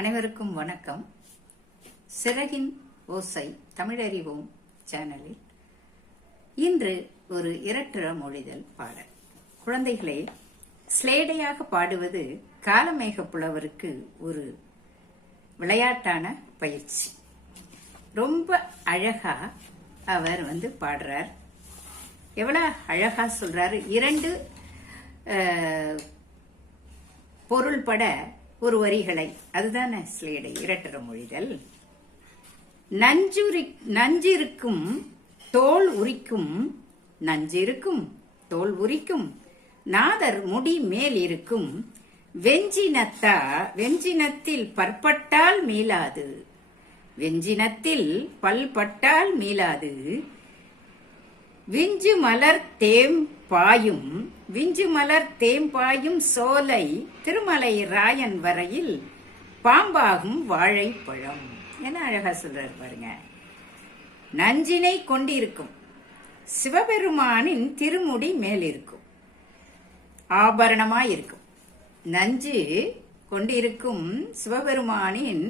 அனைவருக்கும் வணக்கம். சிறகின் ஓசை தமிழறிவோம் சேனலில் இன்று ஒரு இரட்டுற மொழிதல் பாடல். குழந்தைகளே, ஸ்லேடையாக பாடுவது காலமேக புலவருக்கு ஒரு விளையாட்டான பயிற்சி. ரொம்ப அழகா அவர் பாடுறார். எவ்வளவு அழகா சொல்றாரு. இரண்டு பொருள்பட ஒரு வரிகளை, அதுதானே ஸ்லேடை இரட்டர மொழிதல். நஞ்சிருக்கும் தோல் உரிக்கும், நஞ்சிருக்கும் தோல் உரிக்கும், நாதர் முடி மேல் இருக்கும், வெஞ்சினத்தில் பற்பட்டால் மீளாது, வெஞ்சினத்தில் பல்பட்டால் மீளாது, விஞ்சு மலர் தேம்பாயும் சோலை திருமலை ராயன் வரையில் பாம்பாகும் வாழைப்பழம். என்ன அழகா சொல்றாரு பாருங்க. நஞ்சினை கொண்டிருக்கும் சிவபெருமானின் திருமுடி மேல் இருக்கும், ஆபரணமாயிருக்கும். நஞ்சு கொண்டிருக்கும் சிவபெருமானின்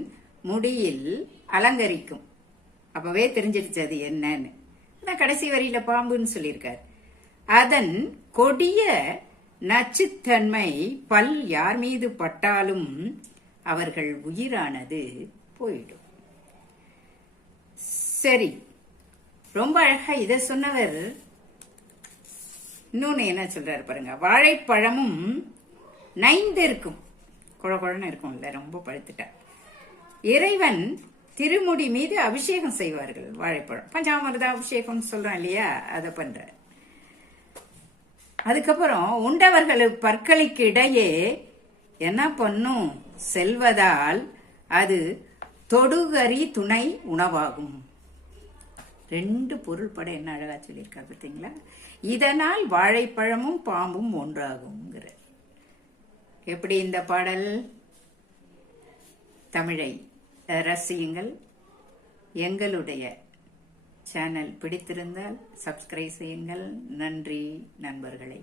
முடியில் அலங்கரிக்கும். அப்பவே தெரிஞ்சிருச்சு அது என்னன்னு. கடைசி வரியில பாம்புன்னு சொல்லியிருக்காரு. அதன் கொடிய நச்சுத்தன்மை பல் யார் மீது பட்டாலும் அவர்கள் உயிரானது போயிடும். சரி, ரொம்ப அழகா இத சொன்னவர் இன்னொன்னு என்ன சொல்றாரு பாருங்க. வாழைப்பழமும் நைந்து இருக்கும், குழகுழன்னு இருக்கும்ல, ரொம்ப பழுத்துட்டா. இறைவன் திருமுடி மீது அபிஷேகம் செய்வார்கள். வாழைப்பழம் பஞ்சாமிர்த அபிஷேகம் சொல்றோம் இல்லையா, அதை பண்ற. அதுக்கப்புறம் உண்டவர்கள் பற்களுக்கு இடையே என்ன பண்ணும் செல்வதால் அது தொடுகரி துணை உணவாகும். ரெண்டு பொருள் பட என்ன அழகா சொல்லியிருக்காரு பார்த்தீங்களா. இதனால் வாழைப்பழமும் பாம்பும் ஒன்றாகுங்கிற. எப்படி இந்த பாடல்? தமிழை ரசியுங்கள். எங்களுடைய சேனல் பிடித்திருந்தால் சப்ஸ்கிரைப் செய்யுங்கள். நன்றி நண்பர்களே.